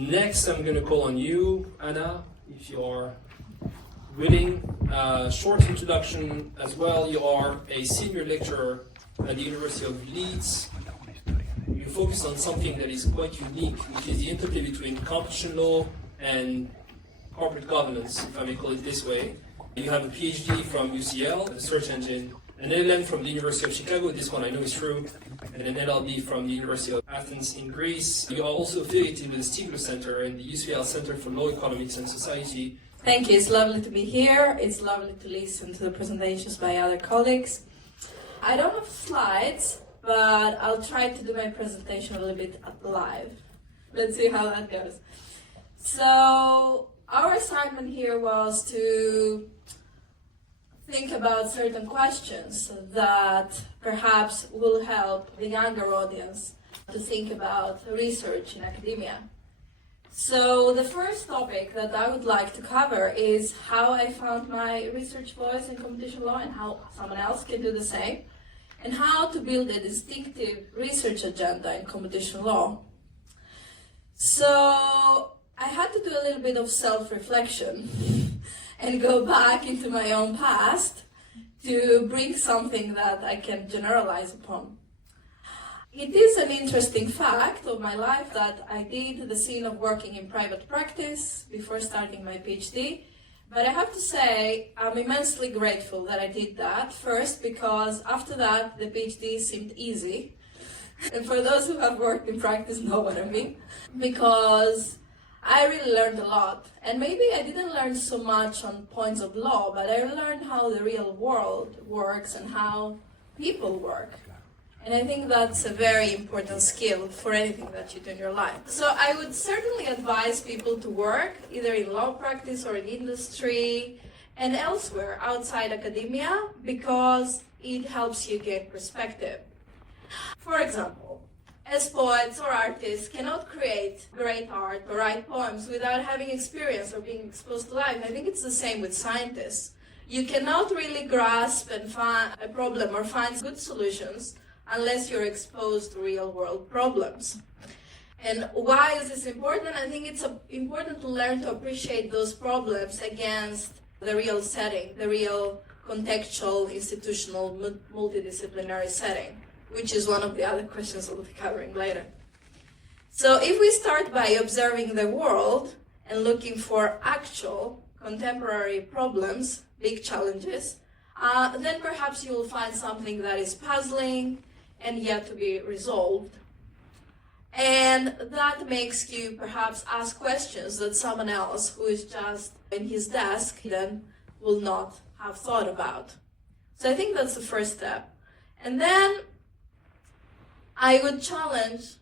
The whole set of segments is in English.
Next, I'm going to call on you, Anna, if you are willing. Short introduction as well. You are a senior lecturer at the University of Leeds. You focus on something that is quite unique, which is the interplay between competition law and corporate governance, if I may call it this way. You have a PhD from UCL, a search engine, an LLM from the University of Chicago, this one I know is true, and an LLB from the University of Athens in Greece. You are also affiliated with the Stigler Center and the UCL Center for Law, Economics and Society. Thank you, it's lovely to be here. It's lovely to listen to the presentations by other colleagues. I don't have slides, but I'll try to do my presentation a little bit live. Let's see how that goes. So, our assignment here was to think about certain questions that perhaps will help the younger audience to think about research in academia. So the first topic that I would like to cover is how I found my research voice in competition law and how someone else can do the same, and how to build a distinctive research agenda in competition law. So I had to do a little bit of self-reflection and go back into my own past to bring something that I can generalize upon. It is an interesting fact of my life that I did the scene of working in private practice before starting my PhD, but I have to say I'm immensely grateful that I did that. First, because after that the PhD seemed easy, and for those who have worked in practice know what I mean, because I really learned a lot, and maybe I didn't learn so much on points of law, but I learned how the real world works and how people work. And I think that's a very important skill for anything that you do in your life. So I would certainly advise people to work either in law practice or in industry and elsewhere outside academia, because it helps you gain perspective. For example, as poets or artists cannot create great art or write poems without having experience or being exposed to life. I think it's the same with scientists. You cannot really grasp and find a problem or find good solutions unless you're exposed to real-world problems. And why is this important? I think it's important to learn to appreciate those problems against the real setting, the real contextual, institutional, multidisciplinary setting, which is one of the other questions we'll be covering later. So if we start by observing the world and looking for actual contemporary problems, big challenges, then perhaps you will find something that is puzzling and yet to be resolved. And that makes you perhaps ask questions that someone else who is just in his desk then will not have thought about. So I think that's the first step. And then I would challenge,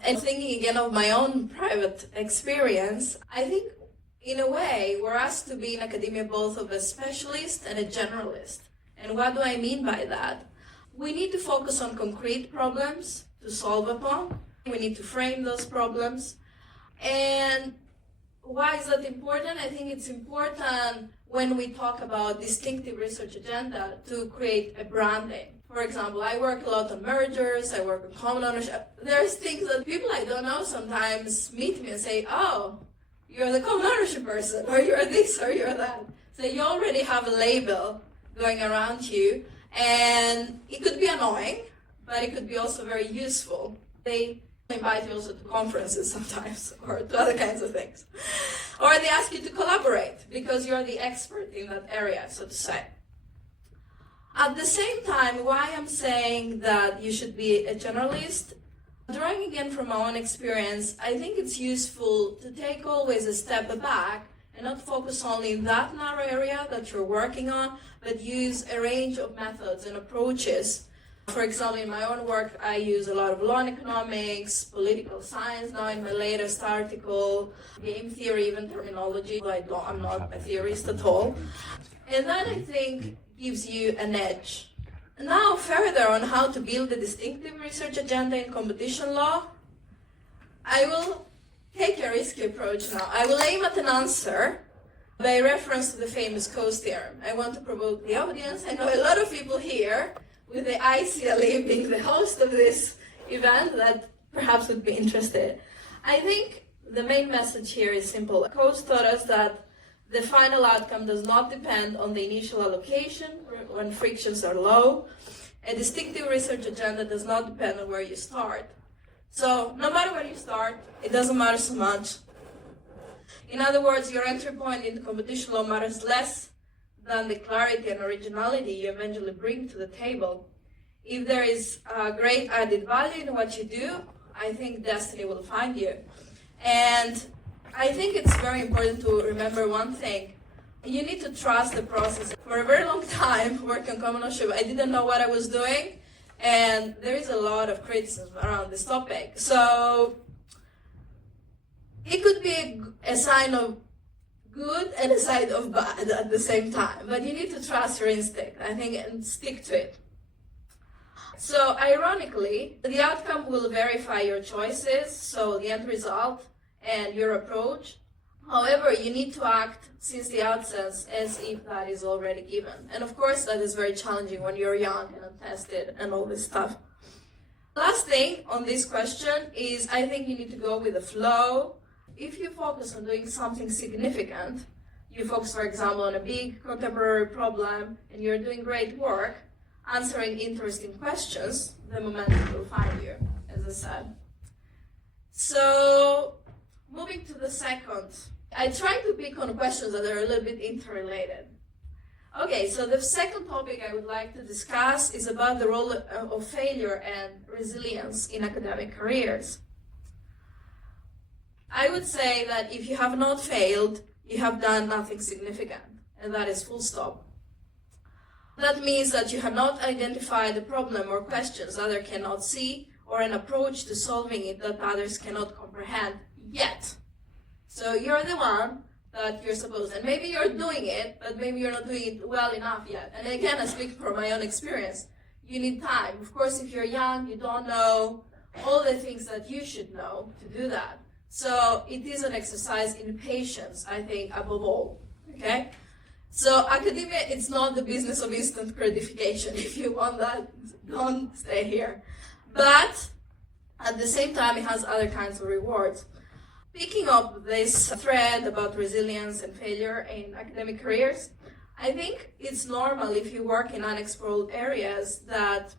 and thinking again of my own private experience, I think in a way we're asked to be in academia both of a specialist and a generalist. And what do I mean by that? We need to focus on concrete problems to solve upon. We need to frame those problems. And why is that important? I think it's important when we talk about distinctive research agenda to create a branding. For example, I work a lot on mergers, I work on common ownership. There's things that people I don't know sometimes meet me and say, oh, you're the common ownership person, or you're this, or you're that. So you already have a label going around you, and it could be annoying, but it could be also very useful. They invite you also to conferences sometimes, or to other kinds of things. Or they ask you to collaborate, because you're the expert in that area, so to say. At the same time, why I'm saying that you should be a generalist, drawing again from my own experience, I think it's useful to take always a step back and not focus only in that narrow area that you're working on, but use a range of methods and approaches. For example, in my own work, I use a lot of law and economics, political science now in my latest article, game theory, even terminology. I'm not a theorist at all. And that, I think, gives you an edge. Now, further on how to build a distinctive research agenda in competition law, I will take a risky approach now. I will aim at an answer by reference to the famous Coase theorem. I want to provoke the audience. I know a lot of people here, with the ICLE being the host of this event, that perhaps would be interested. I think the main message here is simple. Coach taught us that the final outcome does not depend on the initial allocation when frictions are low. A distinctive research agenda does not depend on where you start. So no matter where you start, it doesn't matter so much. In other words, your entry point into competition law matters less than the clarity and originality you eventually bring to the table. If there is great added value in what you do, I think destiny will find you. And I think it's very important to remember one thing. You need to trust the process. For a very long time, working on common ownership, I didn't know what I was doing, and there is a lot of criticism around this topic. So it could be a sign of good and a sign of bad at the same time, but you need to trust your instinct, I think, and stick to it. So ironically, the outcome will verify your choices, so the end result and your approach. However, you need to act since the outset as if that is already given. And of course, that is very challenging when you're young and untested and all this stuff. Last thing on this question is I think you need to go with the flow. If you focus on doing something significant, you focus, for example, on a big contemporary problem, and you're doing great work, answering interesting questions, the momentum will find you, as I said. So, moving to the second, I try to pick on questions that are a little bit interrelated. Okay, so the second topic I would like to discuss is about the role of failure and resilience in academic careers. I would say that if you have not failed, you have done nothing significant, and that is full stop. That means that you have not identified a problem or questions others cannot see, or an approach to solving it that others cannot comprehend yet. So you're the one that you're supposed, and maybe you're doing it, but maybe you're not doing it well enough yet. And again, I speak from my own experience. You need time. Of course, if you're young, you don't know all the things that you should know to do that. So it is an exercise in patience, I think, above all. Okay? So academia, it's not the business of instant gratification. If you want that, don't stay here. But at the same time, it has other kinds of rewards. Picking up this thread about resilience and failure in academic careers, I think it's normal if you work in unexplored areas that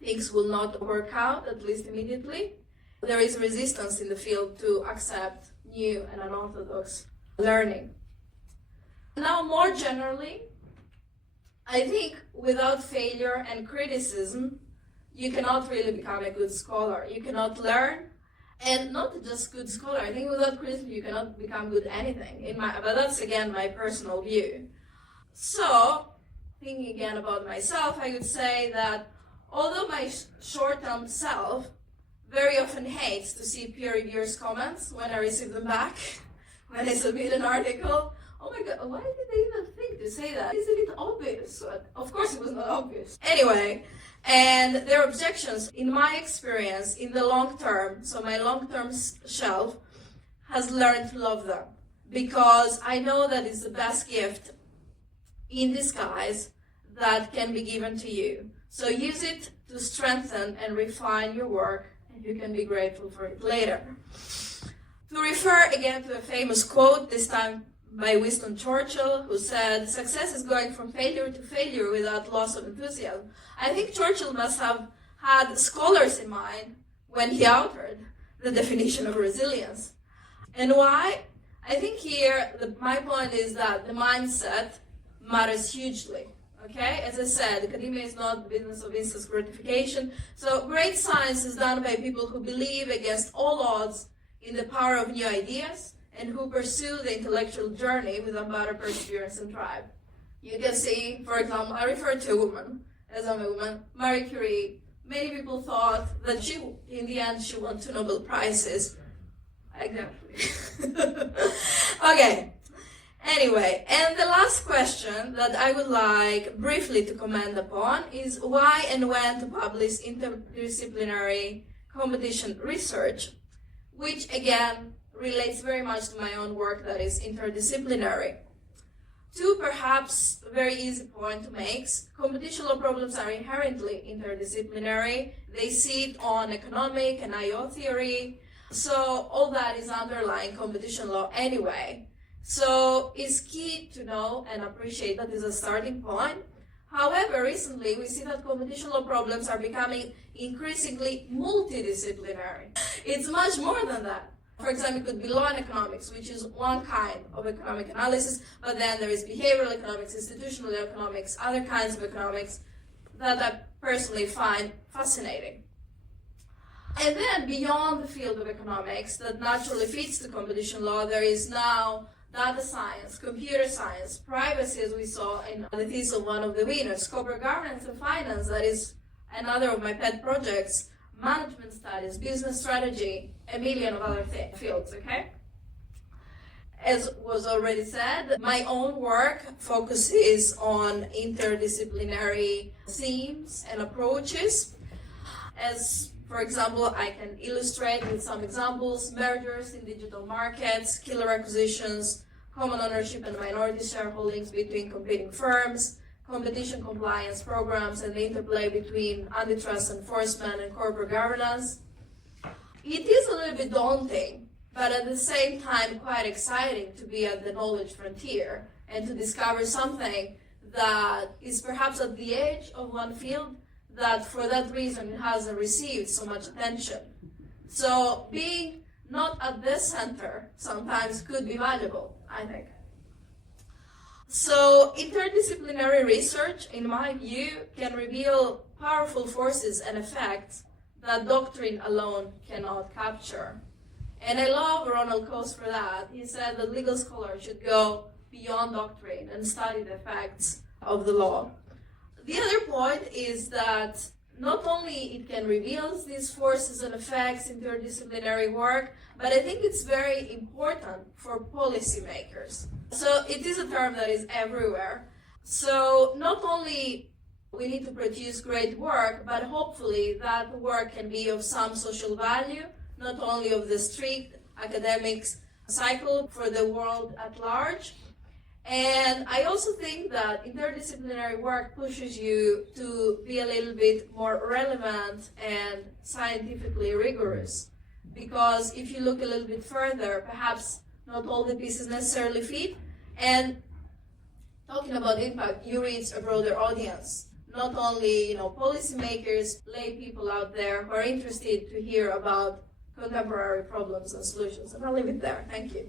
things will not work out, at least immediately. There is resistance in the field to accept new and unorthodox learning. Now, more generally, I think without failure and criticism, you cannot really become a good scholar. You cannot learn, and not just good scholar. I think without criticism, you cannot become good anything. But that's, again, my personal view. So, thinking again about myself, I would say that although my short-term self very often hates to see peer reviewers' comments when I receive them back, when I submit an article, oh my God, why did they even think to say that? Isn't it obvious? Of course it was not obvious. Anyway, and their objections, in my experience, in the long term, so my long-term shelf has learned to love them, because I know that it's the best gift in disguise that can be given to you. So use it to strengthen and refine your work, and you can be grateful for it later. To refer again to a famous quote, this time by Winston Churchill, who said, "Success is going from failure to failure without loss of enthusiasm." I think Churchill must have had scholars in mind when he authored the definition of resilience. And why? I think here, my point is that the mindset matters hugely. Okay, as I said, academia is not the business of instant gratification. So great science is done by people who believe against all odds in the power of new ideas and who pursue the intellectual journey with unbounded perseverance and drive. You can see, for example, I refer to a woman, as I'm a woman, Marie Curie. Many people thought that in the end, she won 2 Nobel Prizes. Exactly. Okay. Anyway, and the last question that I would like briefly to comment upon is why and when to publish interdisciplinary competition research, which again relates very much to my own work that is interdisciplinary. 2 perhaps very easy point to make. Computational problems are inherently interdisciplinary. They sit on economic and IO theory, So all that is underlying competition law anyway. So it's key to know and appreciate that is a starting point. However, recently we see that competition law problems are becoming increasingly multidisciplinary. It's much more than that. For example, it could be law and economics, which is one kind of economic analysis, but then there is behavioral economics, institutional economics, other kinds of economics that I personally find fascinating. And then beyond the field of economics that naturally fits the competition law, there is now data science, computer science, privacy, as we saw in the thesis of one of the winners, corporate governance and finance, that is another of my pet projects, management studies, business strategy, a million of other fields, okay? As was already said, my own work focuses on interdisciplinary themes and approaches. As, for example, I can illustrate with some examples: mergers in digital markets, killer acquisitions, common ownership and minority shareholdings between competing firms, competition compliance programs, and the interplay between antitrust enforcement and corporate governance. It is a little bit daunting, but at the same time quite exciting to be at the knowledge frontier and to discover something that is perhaps at the edge of one field that for that reason it hasn't received so much attention. So being not at the center sometimes could be valuable, I think. So interdisciplinary research, in my view, can reveal powerful forces and effects that doctrine alone cannot capture. And I love Ronald Coase for that. He said that legal scholars should go beyond doctrine and study the effects of the law. The other point is that not only it can reveal these forces and effects in interdisciplinary work, but I think it's very important for policymakers. So it is a term that is everywhere. So not only we need to produce great work, but hopefully that work can be of some social value, not only of the strict academics cycle for the world at large. And I also think that interdisciplinary work pushes you to be a little bit more relevant and scientifically rigorous. Because if you look a little bit further, perhaps not all the pieces necessarily fit. And talking about impact, you reach a broader audience. Not only, policymakers, lay people out there who are interested to hear about contemporary problems and solutions. And I'll leave it there. Thank you.